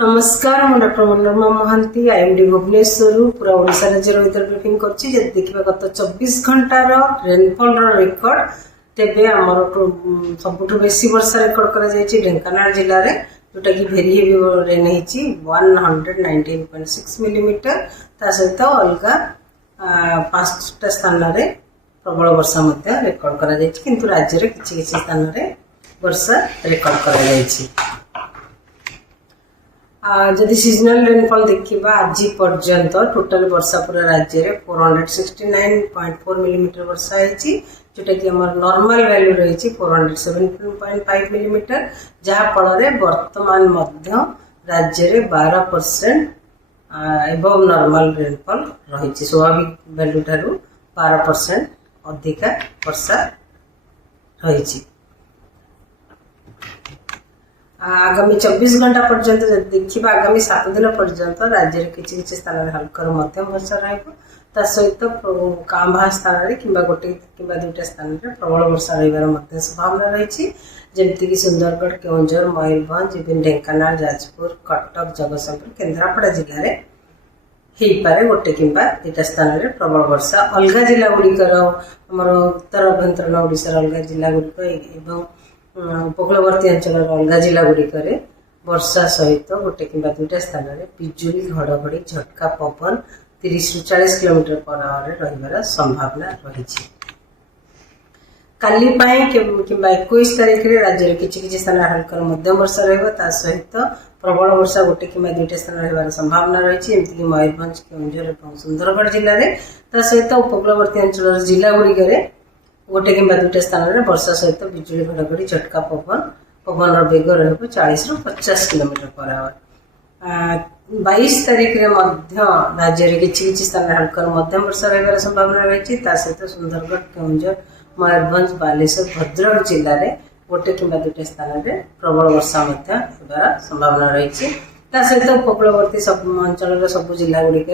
नमस्कार मु doctor Manorama Mahanti IMD Bhubaneswar पूरा ओडिशा राज्य वेदर ब्रीफिंग करछि जे देखिबा गत 24 घंटार रेनफॉल रेकॉर्ड तेबे हमर सबुठ बेसी वर्षा रेकॉर्ड करा जायछि ढेंकानाल जिल्ला रे जोटा कि भेरी हेवी रेन हेछि 119.6 मिलीमीटर ता सहित अलगा पांचटा स्थान रे प्रबल वर्षा मध्य रेकॉर्ड करा जायछि किंतु राज्य रे किछि स्थान रे वर्षा रेकॉर्ड करा जायछि। जदि सीजनल रेनफॉल देखा आज पर्यंत टोटल वर्षा पूरा राज्य में 469.4 मिलीमीटर वर्षा है जोटा कि आम नॉर्मल वैल्यू रही 407.5 मिलीमीटर जहाँ फल वर्तमान मध्य राज्य में 12% एबव नॉर्मल रेनफॉल रही स्वाभाविक वैल्यू ठारू 12% अधिका वर्षा रही। आगामी 24 घंटा पर्यंत देखा आगामी 7 दिन पर्यंत राज्य में किसी स्थान में हल्का मध्यम वर्षा रहित कांभा स्थान में कि गोटे कि दुईटा स्थान में प्रबल वर्षा रही संभावना रही जमीक सुंदरगढ़ केउंझर मयूरभंज इवन ढेंकानाल जाजपुर कटक जगतसिंहपुर केन्द्रापड़ा जिले में हो पारे गोटे कि दुईटा स्थान में प्रबल वर्षा अलग जिला गुड़िकर आम उत्तर अभ्यंतरण ओडिशार अलग जिला गुड़िक उपकूलवर्ती अंचल अलग जिला गुड़िक वर्षा सहित गोटे कि दुईटा स्थान में बिजुली घड़घड़ी झटका पवन 30 ରୁ 40 किलोमीटर पर आवर रहिबार संभावना रही। काली कि 21 तारीख में राज्य में किसी स्थान हल्का मध्यम वर्षा रहा सहित प्रबल वर्षा गोटे कि दुईटा स्थान रही संभावना रही जमीक मयूरभंज केउंझर और सुंदरगढ़ जिले में सहित उपकूलवर्ती अंचल जिला गुड़िक गोटे कि दुईटा स्थान में वर्षा सहित बिजुली घड़घड़ी झटका पवन बेग रही 40 ରୁ 50 किलोमीटर पर आवर। 22 तारीख में राज्य में किसी स्थान हल्का मध्यम वर्षा रही संभावना रही सहित सुंदरगढ़ केउंझर मयूरभंज बालेश्वर भद्रक जिले में गोटे कि दुईटा स्थान में प्रबल वर्षा संभावना रही सहित उपकूलवर्ती अंचल सबू जिला गुड़िक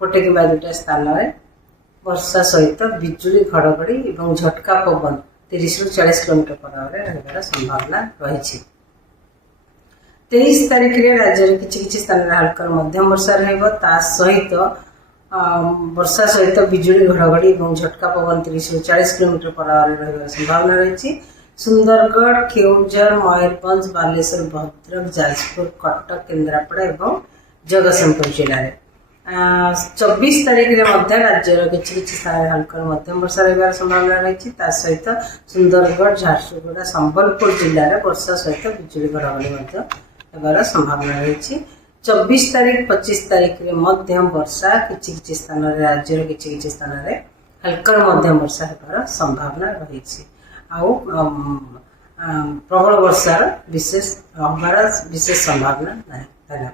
गोटे कि दुईटा स्थान में वर्षा सहित बिजुली घड़घड़ी और झटका पवन 30 ରୁ 40 किलोमीटर पर आवर रहिबार संभावना रही। 23 तारीख में राज्य में किसी स्थान में हल्का मध्यम वर्षा सहित वर्षा सहित बिजुली घड़घड़ी और झटका पवन 30 ରୁ 40 किलोमीटर पर आवर रहिबार संभावना रही सुंदरगढ़ केउंझर मयूरभंज बालेश्वर भद्रक जाजपुर कटक केन्द्रापड़ा और जगतसिंहपुर जिले में 24 तारीख में राज्य किसी स्थान हल्का मध्यम वर्षा रही संभावना रही सहित सुंदरगढ़ झारसुगुड़ा संबलपुर जिले में वर्षा सहित बिजुली घड़घड़ी संभावना रही 24 तारीख 25 तारीख में मध्यम वर्षा किसी स्थान राज्य किसी स्थान में हल्का मध्यम वर्षा होबार संभावना रही प्रबल वर्षार विशेष संभावना नहीं।